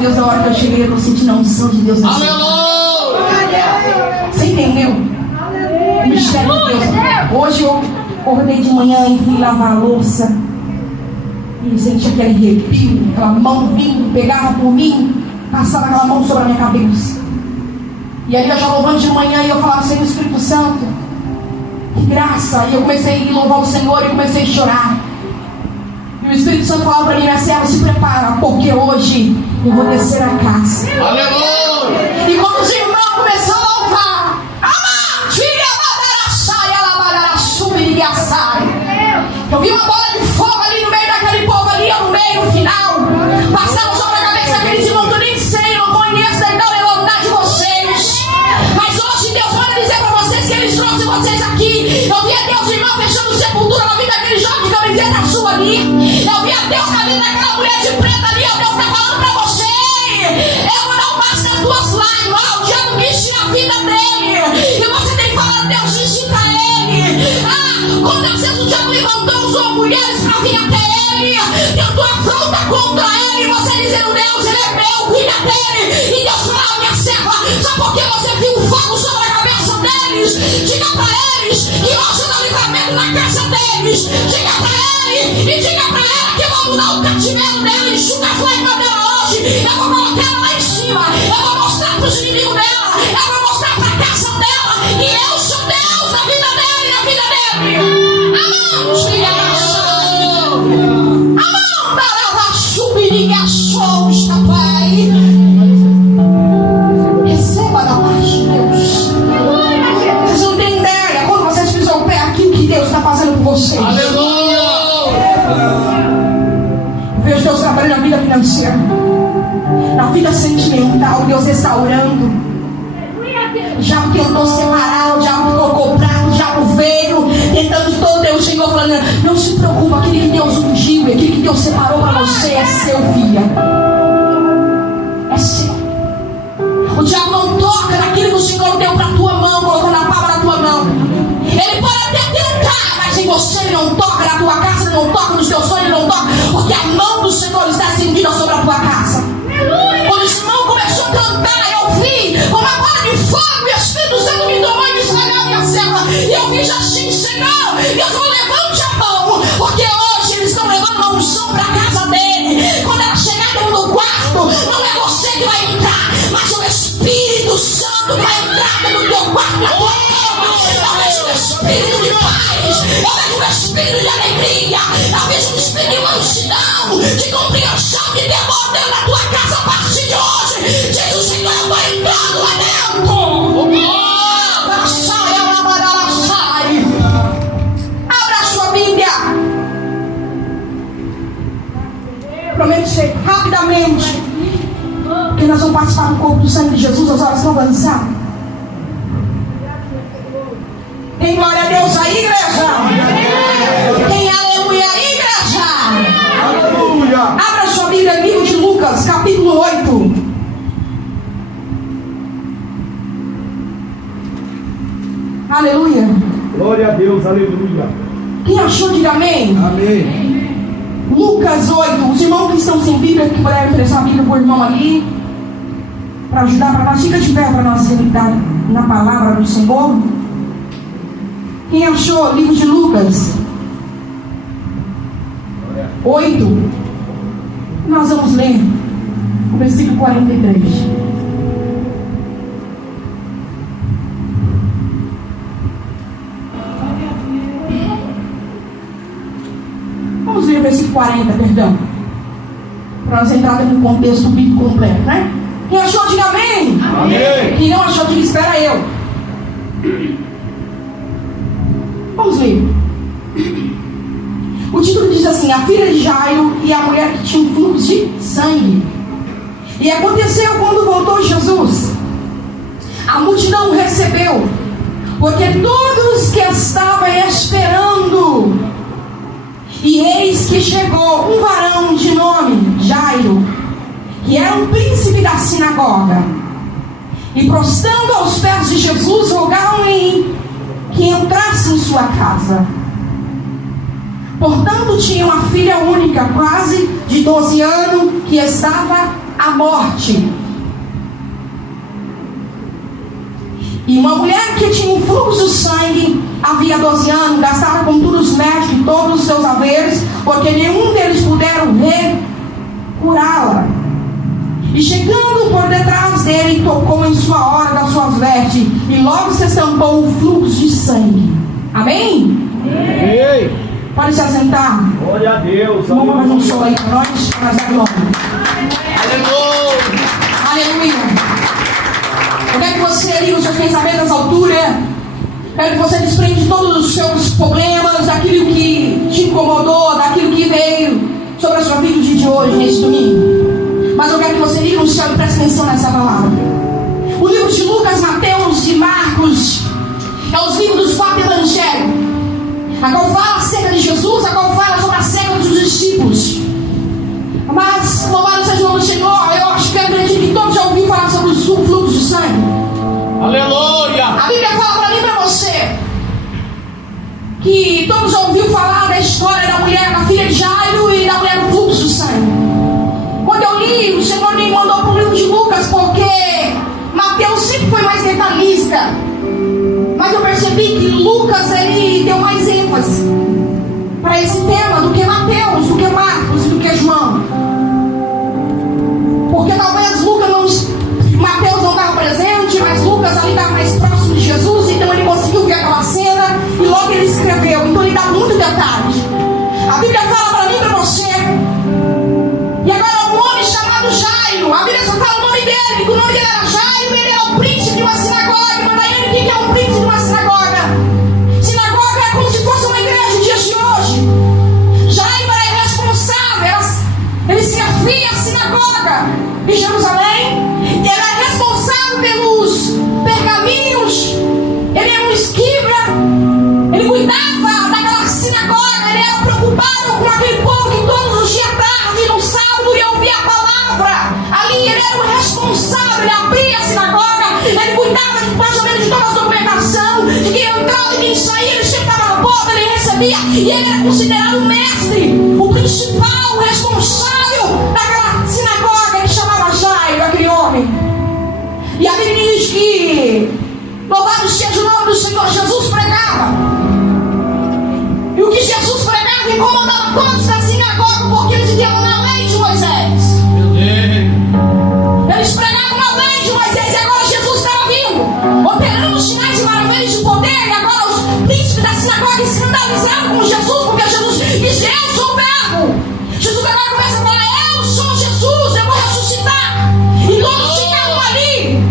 Deus, na hora que eu cheguei, eu tô sentindo a unção de Deus. Aleluia! Você entendeu? O mistério de Deus. Hoje eu acordei de manhã e fui lavar a louça. E senti aquele arrepio, aquela mão vindo, pegava por mim, passava aquela mão sobre a minha cabeça. E aí eu já louvando de manhã e eu falava, Senhor Espírito Santo, que graça. E eu comecei a louvar o Senhor e comecei a chorar. E o Espírito Santo falava para mim, Marcelo, se prepara, porque hoje eu vou descer a casa. Aleluia! E quando os irmãos começaram a louvar, eu vi uma bola de fogo ali no meio daquele povo ali, no meio, no final, passando sobre a cabeça daqueles irmãos que eu nem sei, não conheço, então eu vou dar de vocês. Mas hoje Deus manda dizer para vocês que Ele trouxe vocês aqui. Eu vi a Deus, irmão, fechando sepultura na vida daquele jovem de camiseta azul ali. Eu vi a Deus na vida daquela mulher de preta ali. O Deus está falando para você: eu vou dar um passo nas tuas lágrimas. O diabo mexe na vida dele. E você tem que falar, Deus, disse para ele. Quando às vezes o diabo levantou as mulheres para vir até ele, tentou afronta contra ele, você dizendo, Deus, ele é meu, cuida dele. E Deus fala, minha serva, só porque você viu o fogo sobre a cabeça deles, diga para eles que hoje dá livramento na casa deles. Diga para ele e diga para ela que eu vou mudar o cativeiro dela, enxuga as lágrimas dela hoje. Eu vou colocar ela lá em cima, eu vou mostrar para os inimigos dela, eu vou mostrar para a casa dela, e eu sou Deus na vida dela e na vida dele. Receba da parte de Deus. Vocês não têm ideia quando vocês pisam o pé aqui o que Deus está fazendo por vocês. Aleluia! Vejo Deus trabalhando na vida financeira, na vida sentimental, Deus restaurando. O diabo tentou separar, o diabo ficou comprado, o diabo veio tentando de todo Deus. Chegou falando, não se preocupa, aquele que Deus ungiu, aquele que Deus separou para você é seu, filha. É seu. O diabo não toca naquilo que o Senhor deu para a tua mão, colocou na palma da tua mão. Ele pode até tentar, mas em você ele não toca, na tua casa ele não toca, nos teus sonhos ele não toca, porque a mão do Senhor está estendida sobre a tua casa. Quando o irmão começou a cantar, eu vi uma bola de fogo e o Espírito Santo me tomou e me estragou minha serva. E eu fiz assim, Senhor, Deus, não levante a mão, porque hoje eles estão levando uma unção para a casa dele. Quando ela chegar dentro do quarto, não é você que vai entrar, mas o Espírito Santo vai entrar dentro do teu quarto, na tua cama. Eu vejo um espírito de paz, eu vejo um espírito de alegria, eu vejo um espírito de mansidão, de compreensão, de temor dentro da tua casa a partir de hoje. Diz o Senhor, eu estou entrando lá dentro. Abra a sua Bíblia. Prometo ser rapidamente, porque nós vamos participar do corpo do sangue de Jesus. As horas estão avançadas. Tem glória a Deus aí, igreja? Tem aleluia aí, igreja? Aleluia! Abra sua Bíblia, livro de Lucas, capítulo 8. Aleluia. Glória a Deus, aleluia. Quem achou, diga amém. Amém. Lucas 8. Os irmãos que estão sem Bíblia, que puderem prestar a Bíblia para o irmão ali, para ajudar para nós, fica de pé para nós meditar na palavra do Senhor. Quem achou, livro de Lucas 8, nós vamos ler o versículo 43. Vamos ler o versículo 40, perdão, para nós entrarmos no contexto bíblico completo, né? Quem achou, diga amém. Amém. Quem não achou, diga espera eu. Vamos ler. O título diz assim: a filha de Jairo e a mulher que tinha um fluxo de sangue. E aconteceu quando voltou Jesus, a multidão o recebeu, porque todos que estavam esperando. E eis que chegou um varão de nome Jairo, que era um príncipe da sinagoga, e prostrando aos pés de Jesus, rogaram-lhe que entrasse em sua casa, Portanto, tinha uma filha única, quase de 12 anos, que estava à morte. E uma mulher que tinha um fluxo de sangue, havia 12 anos, gastava com todos os médicos e todos os seus haveres, porque nenhum deles puderam curá-la. E chegando por detrás dele, tocou em sua hora das suas vestes, e logo se estampou um fluxo de sangue. Amém? Ei. Pode se assentar. Glória a Deus. Vamos mais um show aí para nós, para nós dar glória. Aleluia. Aleluia. Eu quero que você liga os seus pensamentos nessa altura. Quero que você desprende todos os seus problemas, daquilo que te incomodou, daquilo que veio sobre a sua vida no dia de hoje, nesse domingo. Mas eu quero que você ligue o céu e preste atenção nessa palavra. O livro de Lucas, Mateus e Marcos é os livros dos 4 evangelhos, a qual fala acerca de Jesus, a qual fala sobre a cega dos discípulos. Mas, louvado seja o nome do Senhor, eu acho que acredito que todos já ouviram falar sobre o fluxo de sangue. Aleluia. A Bíblia fala para mim e para você que todos já ouviram falar da história da mulher, da filha de Jairo e da mulher do fluxo de sangue. Quando eu li, o Senhor me mandou para o livro de Lucas, porque Mateus sempre foi mais detalhista. Mas eu percebi que Lucas, ele deu mais ênfase para esse tema do que Mateus, do que Marcos e do que João. Porque talvez Mateus não estava presente, mas Lucas ali estava mais próximo de Jesus, então ele conseguiu ver aquela cena e logo ele escreveu. Então ele dá muito detalhes. A Bíblia fala para mim e para você. E agora um homem chamado Jairo, a Bíblia só fala o nome dele, que o nome dele era Jairo, ele era o príncipe de uma sinagoga. Manda ele o que é um príncipe de uma sinagoga. Sinagoga é como se fosse uma igreja nos dias de hoje. Jairo era responsável, ele servia a sinagoga de Jerusalém. Ele era responsável pelos pergaminhos, ele era um escriba, ele cuidava daquela sinagoga, ele era preocupado com aquele povo que todos os dias à tarde, no sábado, ia ouvir a palavra. Ali ele era o responsável, ele abria a sinagoga, ele cuidava de mais ou menos de toda a documentação, de quem entrava e quem saía, ele chegava na porta, ele recebia, e ele era considerado o mestre, o principal, o responsável daquela sinagoga que chamava Jairo, aquele homem. E a Bíblia diz que, louvado seja o nome do Senhor, Jesus pregava. E o que Jesus pregava incomodava todos da sinagoga, porque eles viviam na lei de Moisés. Eles pregavam na lei de Moisés, e agora Jesus estava vindo, operando sinais e maravilhas de poder, e agora os príncipes da sinagoga escandalizavam com Jesus, porque Jesus disse: eu sou o verbo. Jesus agora começa a falar: eu sou Jesus, eu vou ressuscitar. E todos ficavam ali.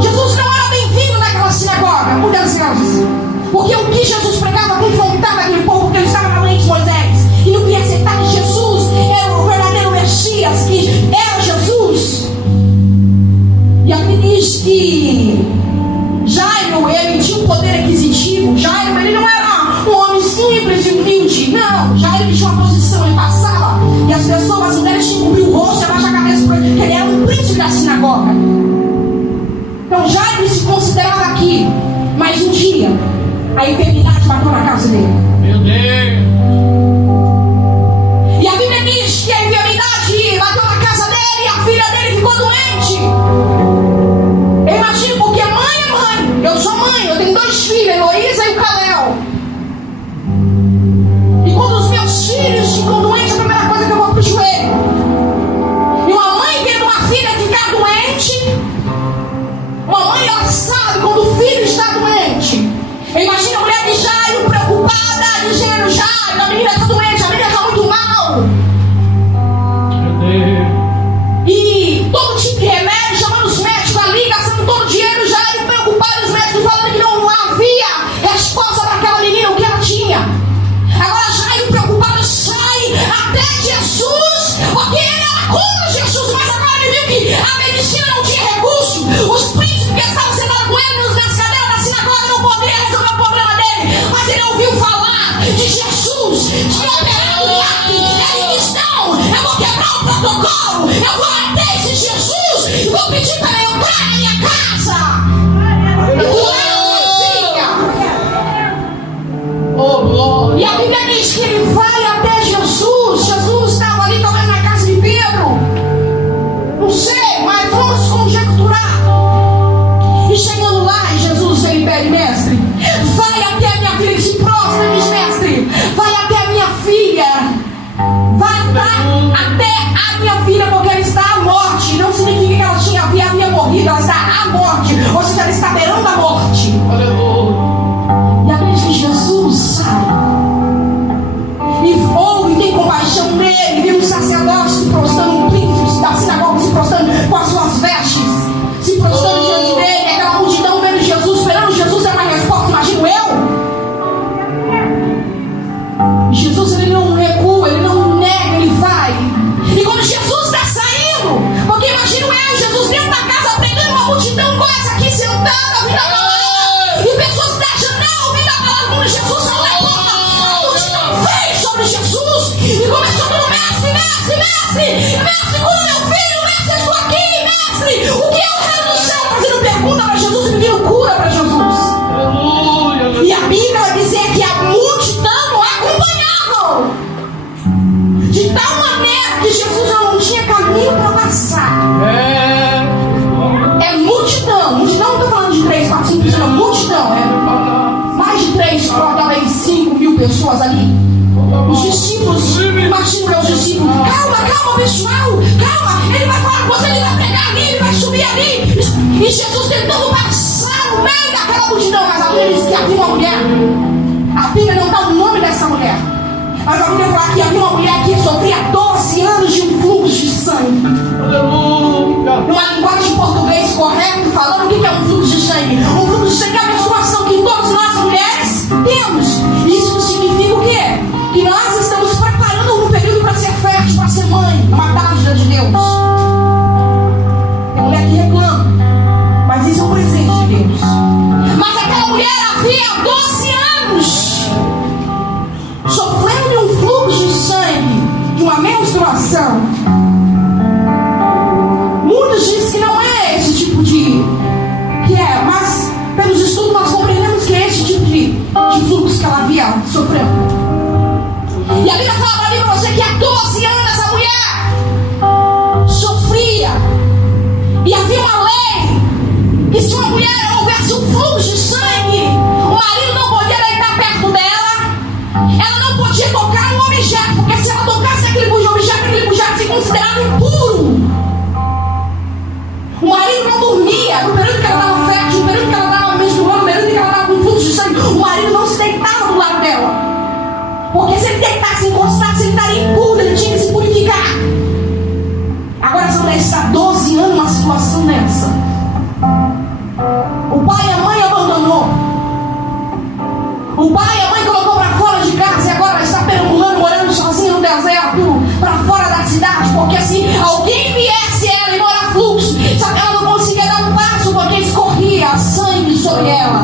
Jesus não era bem-vindo naquela sinagoga, muitas vezes, porque o que Jesus pregava confrontava aquele povo, porque ele estava na lei de Moisés, e não queria aceitar que Jesus era o verdadeiro Messias, que era Jesus. E a Bíblia diz que Jairo, ele tinha um poder aquisitivo. Jairo, ele não era um homem simples e humilde, não. Jairo, ele tinha uma posição, ele passava, e as pessoas, as mulheres tinham que cobrir o rosto e abaixar a cabeça, porque ele era um príncipe da sinagoga. Então Jairo se considerava aqui, mas um dia a enfermidade bateu na casa dele. Meu Deus. E a Bíblia diz que a enfermidade bateu na casa dele e a filha dele ficou doente. Eu imagino, porque mãe é mãe. Eu sou mãe, eu tenho 2 filhos, a Heloísa e o Kalel. E quando os meus filhos ficam doentes, a primeira coisa que eu vou pro joelho. E uma mãe vendo uma filha ficar doente, uma mãe, ela sabe quando o filho está doente. Imagina a mulher de Jairo preocupada, dizendo: Jairo, a menina está doente, a menina está muito mal. Meu Deus. E todo tipo de remédio, chamando os médicos ali, gastando todo o dinheiro. Jairo preocupado, os médicos falando que não havia resposta para aquela menina, o que ela tinha. Agora Jairo preocupado sai até Jesus, porque ele era contra Jesus, mas agora ele viu que a medicina não tinha recurso. Os príncipes que estavam sentados com ele nas cadeiras da sinagoga não poderiam resolver o problema dele, mas ele ouviu falar de Jesus, de operar o milagre. Ele disse: não, eu vou quebrar o protocolo, eu vou até esse Jesus e vou pedir para ele entrar na minha casa. Oh, glória. E a Bíblia diz que ele vai até Jesus. Jesus estava ali, talvez na casa de Pedro. Não sei, mas vamos conjecturar. E chegando lá, Jesus ele pede: mestre, vai até a minha filha. Ele se prostra e diz: mestre, vai até a minha filha. Vai até a minha filha, porque ela está à morte. Não significa que ela havia morrido, ela está à morte. Ou seja, ela está beirando a morte. Aleluia. E a Bíblia diz que Jesus sai e ouve e tem compaixão dele. Viu um sacerdote se prostrando, um príncipe da sinagoga se prostrando com as suas vestes, se prostrando diante dele. Aquela multidão vendo Jesus, esperando Jesus dar uma resposta. Imagino eu. Jesus ele não recua, ele não nega, ele vai. E quando Jesus está saindo, porque imagino eu, Jesus dentro da casa pregando, uma multidão igual essa aqui sentada, ouvindo a palavra, e pessoas da janela ouvindo a palavra. Quando Jesus saiu da porta, a multidão veio sobre Jesus e começou a falar: mestre, mestre, mestre, mestre, cura meu filho, mestre, estou aqui, mestre, o que é o reino do céu? Fazendo pergunta para Jesus e pedindo cura para Jesus. Aleluia. E a Bíblia vai dizer que a multidão o acompanhava, de tal maneira que Jesus não tinha caminho para passar. É multidão. Multidão, não estou falando de 3, 4, 5 pessoas, multidão. É mais de 3, 4, talvez 5 mil pessoas ali. Os discípulos, imagina os discípulos: calma, calma pessoal, calma, ele vai falar com você, ele vai pregar ali, ele vai subir ali. E Jesus tentando passar no meio daquela multidão. Mas a Bíblia diz que havia uma mulher. A Bíblia não dá o nome dessa mulher, mas a Bíblia fala que havia uma mulher que sofria 12 anos de um fluxo de sangue. Aleluia. Numa linguagem português correta, falando, o que é um fluxo de sangue? Um fluxo de sangue é a menstruação que todas nós mulheres temos. Isso significa o quê? Que nós estamos preparando um período para ser fértil, para ser mãe. Uma dádiva de Deus. Tem mulher que reclama, mas isso é um presente de Deus. Mas aquela mulher havia 12 anos sofrendo de um fluxo de sangue, de uma menstruação. Muitos dizem que não é esse tipo de... que é, mas pelos estudos nós compreendemos que é esse tipo de fluxo que ela havia sofrendo. E a Bíblia fala ali para você que há 12 anos essa mulher sofria. E havia uma lei que se uma mulher houvesse um fluxo de sangue, o marido não podia deitar perto dela, ela não podia tocar no objeto, porque se ela tocasse aquele objeto se considerava impuro. O marido não dormia no período que ela estava fértil, no período que ela estava menstruando, no período que ela estava com fluxo de sangue. O marido não se deitava do lado dela, porque se ele deitasse, encostasse, ele estaria impuro, ele tinha que se purificar. Agora essa mulher está 12 anos numa situação dessa. O pai e a mãe abandonou. O pai e a mãe colocou para fora de casa e agora ela está perambulando, morando sozinha no deserto, para fora da cidade, porque se alguém viesse ela e morar fluxo, só que ela não conseguia dar um passo porque escorria sangue sobre ela.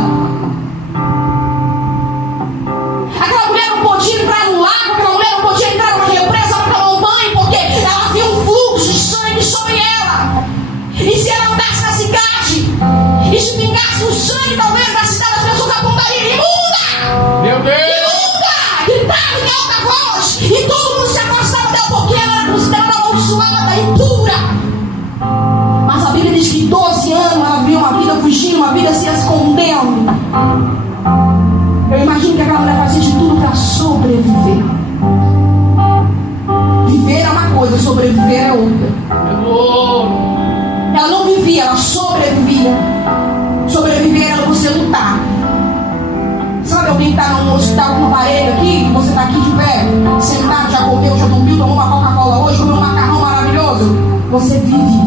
Aquela mulher não podia entrar no lago, aquela mulher não podia entrar numa represa para tomar um banho, porque ela havia um fluxo de sangue sobre ela. E se ela andasse na cidade e se pingasse o sangue, talvez na cidade as pessoas apontariam: imunda! Meu Deus! Imunda! Gritavam em alta voz e todo mundo se afastava dela porque ela era considerada amaldiçoada, impura. Mas a Bíblia diz que 12 anos ela vivia uma vida fugindo, uma vida se escondendo. Eu imagino que aquela mulher fazia de tudo para sobreviver. Viver é uma coisa, sobreviver é outra. Ela não vivia, ela sobrevivia. Sobreviver era você lutar. Sabe alguém que está num hospital com um aparelho aqui, você está aqui de pé, sentado, já comeu, já dormiu, tomou uma Coca-Cola hoje, comeu um macarrão maravilhoso? Você vive.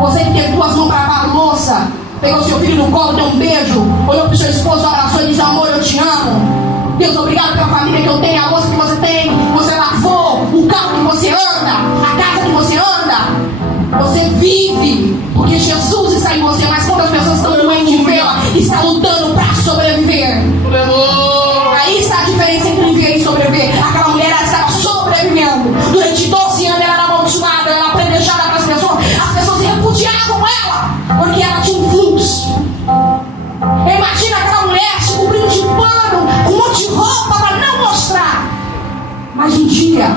Você que teve 2 mãos para lavar a louça, pegou seu filho no colo, deu um beijo, olhou para o seu esposo, abraçou e disse: amor, eu te amo. Deus, obrigado pela família que eu tenho, a louça que você tem, você lavou, o carro que você anda, a casa que você anda. Você vive, porque Jesus está em você, mas quando as pessoas estão doentes de vê-la, está lutando para sobreviver. Aí está a diferença entre viver e sobreviver. Aquela mulher ela estava sobrevivendo. Durante 12 anos ela era amaldiçoada, ela era apedrejada para as pessoas repudiavam ela, porque ela tinha um fluxo. Imagina aquela mulher se cobrindo de pano, com um monte dia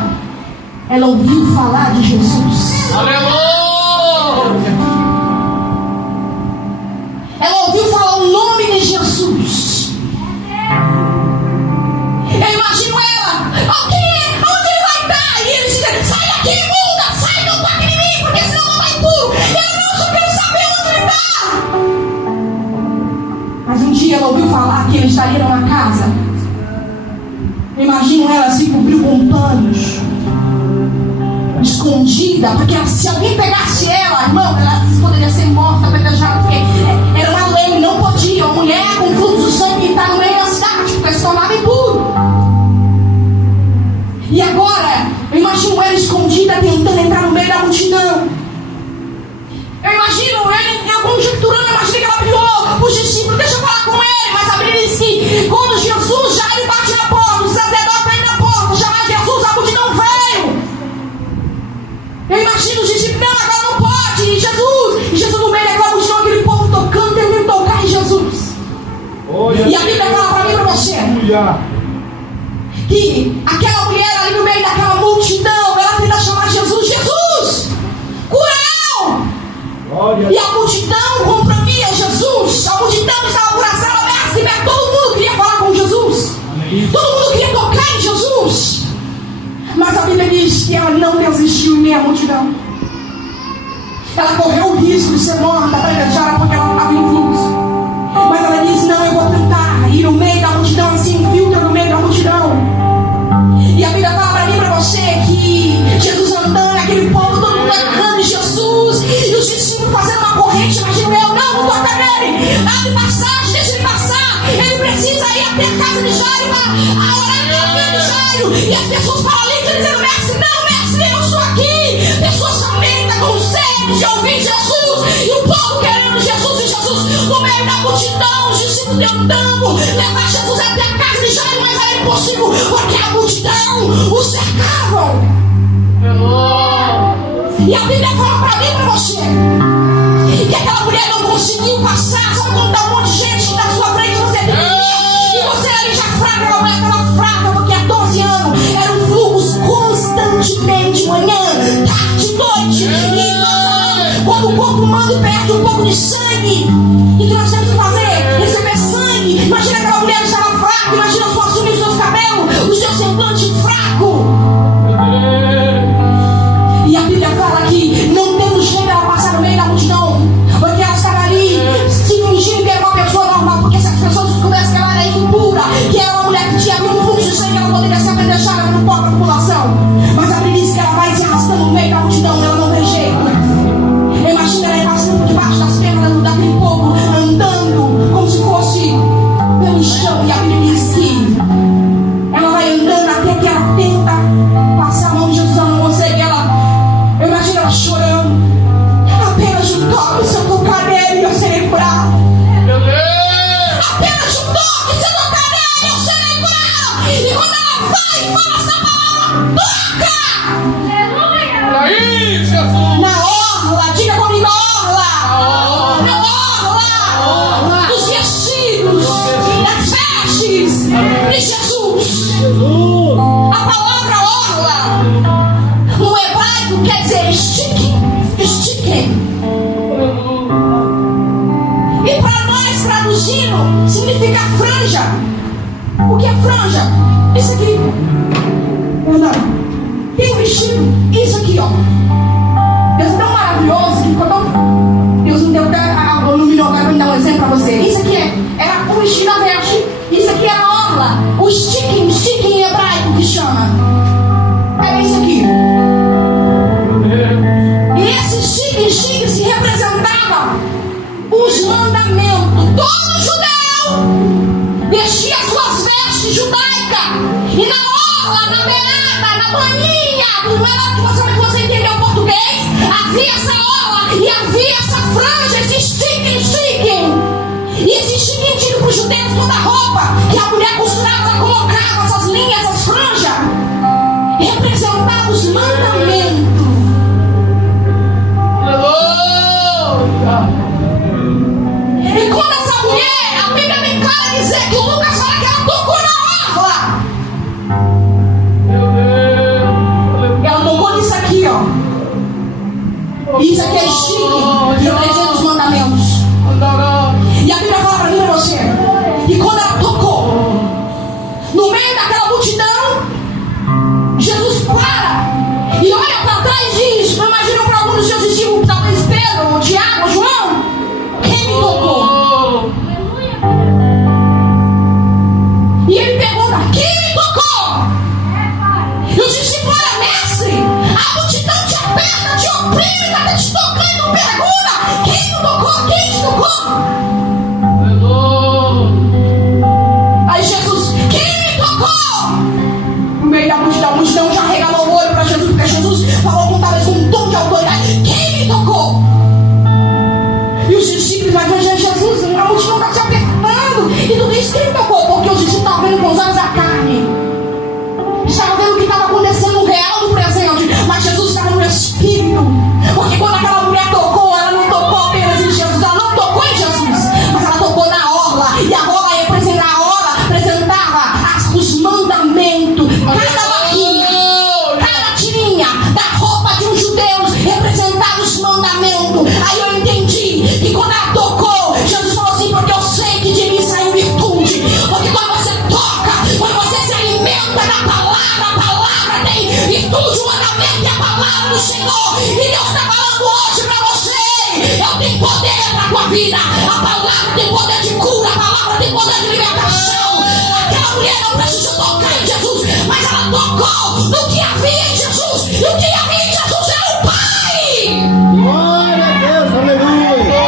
ela ouviu falar de Jesus. Aleluia. Ela ouviu falar o nome de Jesus. Eu imagino ela, onde ele vai estar? E eles dizem, sai daqui, imunda, sai, não toque em mim, porque senão não vai impuro. Eu só quero saber onde ele está. Mas um dia ela ouviu falar que ele estaria numa casa. Eu imagino ela se cobriu com panos, escondida, porque se alguém pegasse ela, irmão, ela poderia ser morta, apedrejada, porque era uma lei, não podia. Uma mulher com fluxo de sangue estar no meio da cidade, porque se tornava impuro. E agora, eu imagino ela escondida, tentando entrar no meio da multidão. Eu imagino eu conjecturando, eu imagino que ela pediu os discípulos, deixa eu falar com ele. Mas a Bíblia diz que quando Jesus já ele bate na porta, o sacerdote vem na porta, chamar Jesus, a multidão veio. Eu imagino os discípulos, não, agora não pode. E Jesus no meio daquela multidão, aquele povo tocando, tentando tocar em Jesus. E a Bíblia fala para mim e para você que aquela mulher ali no meio daquela multidão, ela tenta chamar Jesus, Jesus, cura eu. E a multidão comprimia Jesus, a multidão estava por essa aberta, e todo mundo queria falar com Jesus, todo mundo queria tocar em Jesus. Mas a Bíblia diz que ela não desistiu em meio à multidão. Ela correu o risco de ser morta, apedrejada, porque ela estava em fluxo. Mas ela disse, não, eu vou tentar ir no meio da multidão, assim, filtra no meio da multidão. E a Bíblia fala para mim e para você que Jesus andando, aquele povo, todo mundo agarrando em Jesus, e os discípulos fazendo uma corrente, imagino eu, não toca nele, abre passagem, deixa ele passar, ele precisa ir até a casa de Jairo, a orar na casa de Jairo. E as pessoas paralíticas dizendo, mestre, não, mestre, eu estou aqui. Pessoas famintas, com sede de ouvir Jesus, e o povo querendo Jesus, e Jesus no meio da multidão, os discípulos tentando levar Jesus até a casa de Jairo, mas era impossível, porque a multidão o cercavam. E a Bíblia fala para mim e para você que aquela mulher não conseguiu passar. Sabe quando está um monte de gente na sua frente, você tem e você ali já fraca, aquela mulher estava fraca, porque há 12 anos era um fluxo constantemente, manhã, tarde, noite. E quando o corpo humano perde um pouco de sangue, e que nós temos que fazer? Receber sangue. Imagina aquela mulher estava fraca, imagina só assumir os seus cabelos, o seu semblante fraco. E a Bíblia fala que não temos jeito ela passar no meio da multidão, porque ela estava ali se fingindo que era uma pessoa normal, porque se as pessoas descobrissem que ela era impura, que era uma mulher que tinha um fluxo de sangue, ela poderia ser apedrejada por toda a população. Mas a Bíblia diz que ela vai se arrastando no meio da multidão, ela não tem jeito. Imagina ela passando por debaixo das pernas daquele povo, andando como se fosse pelo chão. E a Bíblia diz que ela vai andando até que ela tenta passar a mão de Jesus, ela não consegue. Eu imagino ela chorando. Apenas um toque, se eu tocar nele, eu serei curado. Apenas um toque, se eu tocar nele, eu serei curado. E quando ela vai e fala essa palavra, toca! Aí, Jesus! Na orla, diga comigo, orla! Na orla! Dos vestidos, das vestes de Jesus. A palavra orla no hebraico quer dizer sticken. E para nós, traduzindo, significa franja. O que é franja? Isso aqui. Perdão. Tem um vestido, isso aqui, ó. Deus é tão maravilhoso que ficou tão. Deus não deu até. Eu não me agora para me dar um exemplo para você. Isso aqui era o vestido da veste. Isso aqui era a orla. O sticken em hebraico que chama. É isso aqui. E esse sticken se representava os mandamentos. Todo judeu vestia suas vestes judaicas. E na orla, na beirada, na baninha, no melhor que você entendeu o português, havia essa orla e havia essa franja, esse sticken. E esse sticken tinha para os judeus toda a roupa que a mulher costurava, ela colocava essas linhas, essas franjas, representava os mandamentos. E quando essa mulher, a Bíblia bem clara dizer que o Lucas fala que ela tocou na orla. Isso aqui é chique de 300 mandamentos. E a Bíblia fala para mim e para você. E quando ela tocou, no meio daquela multidão, Jesus para e olha para trás e diz: imagina para algum dos seus discípulos, talvez Pedro, Tiago, João, quem me tocou? E ele pergunta: quem me tocou? E os discípulos: olha, mestre, a multidão te aperta, te oprime, está te tocando, pergunta: quem me tocou? Quem te tocou? Aí Jesus: quem me tocou? No meio da multidão, a multidão já regalou o olho para Jesus, porque Jesus falou com talvez um tom de autoridade: quem me tocou? E os discípulos vai dizer: Jesus, a multidão está te apertando. E tudo isso, quem me tocou? Porque os discípulos estavam vendo com os olhos da carne, estavam vendo o que estava acontecendo no real, no presente. Mas Jesus estava no Espírito. Porque quando aquela mulher tocou, ela não tocou apenas em Jesus, ela não tocou em Jesus, mas ela tocou na orla. E a orla representava os mandamentos. Cada barrinha, cada tirinha da roupa de um judeu representava os mandamentos. Aí eu entendi que quando ela tocou, Jesus falou assim: porque eu sei que de mim saiu virtude. Porque quando você toca, quando você se alimenta da palavra, a palavra tem virtude, o mandamento é a palavra do Senhor. E Deus está falando hoje para você: eu tenho poder para a tua vida. A palavra tem poder de cura, a palavra tem poder de libertação. Aquela mulher não precisou tocar em Jesus, mas ela tocou no que havia em Jesus. E o que havia em Jesus era o Pai. Glória a Deus, aleluia.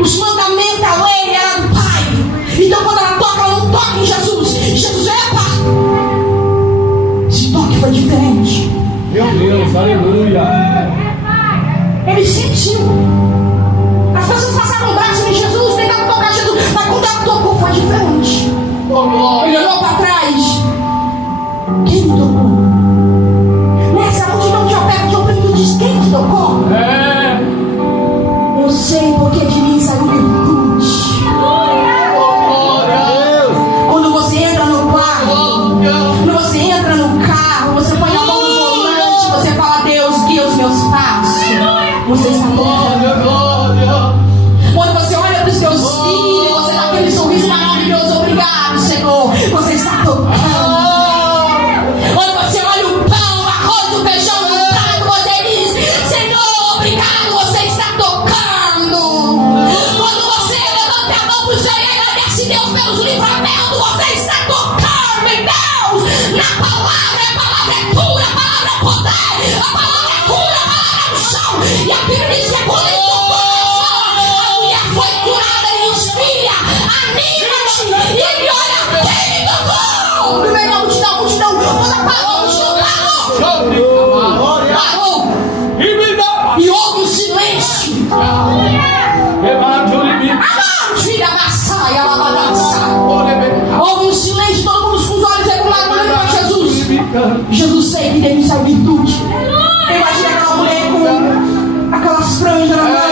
Os mandamentos, a lei era do Pai. Então quando ela não toca em Jesus. Jesus: epa, esse toque foi diferente. Meu Deus, aleluia. Ele sentiu. As pessoas passaram o braço em Jesus, tentaram tocar Jesus, mas quando ela tocou foi diferente. Ele olhou para trás: quem me tocou? Nessa multidão te aperta, te oprime, diz: quem te tocou? Eu sei, porque de mim saiu virtude. Quando você entra no carro, quando você entra no carro, você põe a mão no volante, você fala: Deus, guia os meus passos. Você está tocando. Quando você olha para os seus filhos, você dá aquele sorriso maravilhoso: obrigado, Senhor. Você está tocando. Quando você olha o pão, o arroz, o feijão no prato, você diz: Senhor, obrigado, você está tocando. Quando você levanta a mão para o Senhor e agradece Deus pelos livramentos, você está tocando em Deus. Na palavra, a palavra é cura, a palavra é poder, a palavra é cura, a palavra é unção. E a Bíblia diz que quando ele tocou a mulher foi curada e diz: filha, anima-te. E ele olha: quem me tocou? No meio da multidão, quando apagou, a multidão parou. E houve um silêncio. Houve um silêncio, todo mundo com os olhos regulados olhando para Jesus. Jesus sei que dele saiu virtude. Imagina aquela mulher com aquelas franjas na mão.